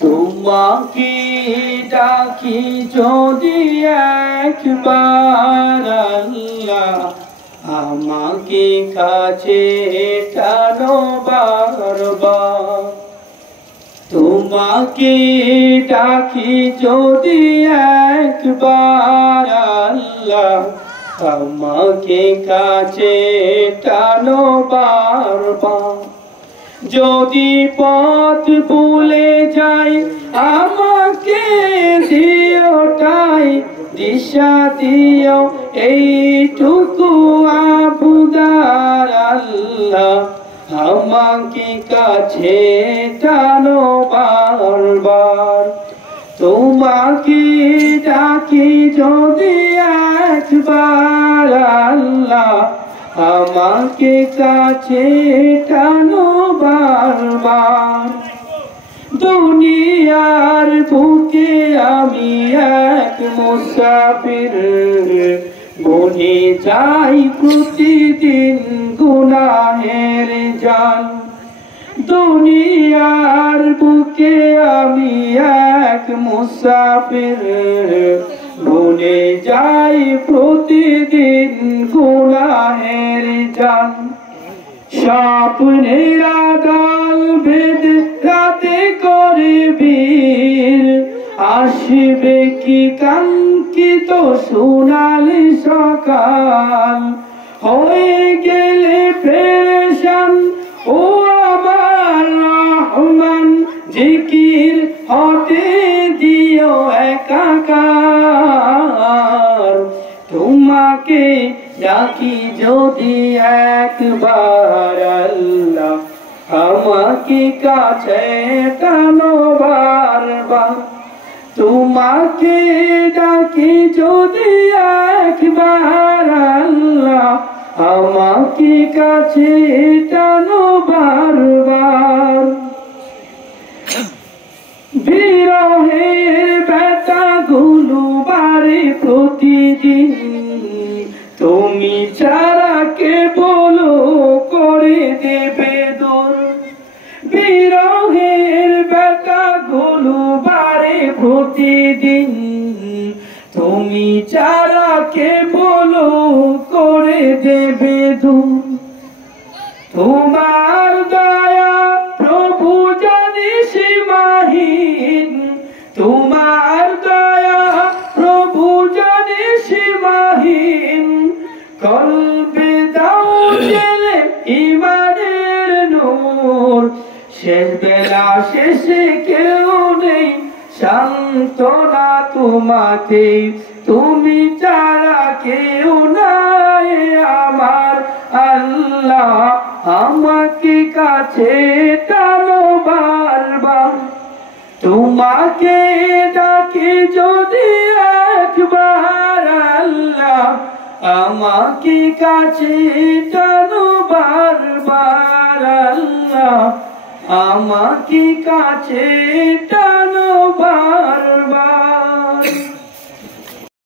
তোমাকে ডাকি যদি একবার আল্লাহ, আমাকে কাছে টানো বারবার। তোমাকে ডাকি যদি একবার আল্লাহ, আমাকে কাছে টানো বারবার। যদি পথ ভুলে যাই আমাকে দিওটাই দিশা দিও এইটুকু আবুদার আল্লাহ, আমাকে কাছে টানো বারবার। তোমাকে ডাকি যদি একবার আল্লাহ, আমাকে কাছে টানো বারবার। দুনিয়ার বুকে আমি এক মুসাফির, বনে যাই প্রতিদিন গুনাহের জাল। দুনিয়ার বুকে আমি এক মুসাফির, বনে যাই প্রতিদিন গুনাহের জাল। স্বপ্নের আড়াল বেঁধে রাতে করে বীর, আসবে কি কাঙ্ক্ষিত সোনালি সকাল। হয়ে গেলে পেরেশান ও আমার রহমান, জিকির হতে দিও একাকার। তোমাকে ডাকি যদি একবার আল্লাহ, আমাকে কাছে টানো বারবার। তোমাকে ডাকি যদি একবার আল্লাহ, আমাকে কাছে টানো বারবার। বিরহের ব্যথাগুলো বাড়ে প্রতিদিন, তুমি ছাড়া কে বলো করে দেবে দূর। বিরহের ব্যথাগুলো বাড়ে প্রতিদিন, তুমি ছাড়া কে বলো করে দেবে দূর। তোমার দয়া প্রভু জানি সীমাহীন, তোমার দয়া প্রভু জানি সীমাহীন। কলবে দাও জেলে ইমানের নূর, শেষ বেলা শেষে কেউ নেই সান্ত্বনা তোমাকে, তুমি ছাড়া কেউ নাই আমার আল্লাহ, আমাকে কাছে টানো বারবার। তোমাকে ডাকি যদি একবার আল্লাহ, আমাকে কাছে টানো বারবার আল্লাহ, আমাকে কাছে টানো বারবার।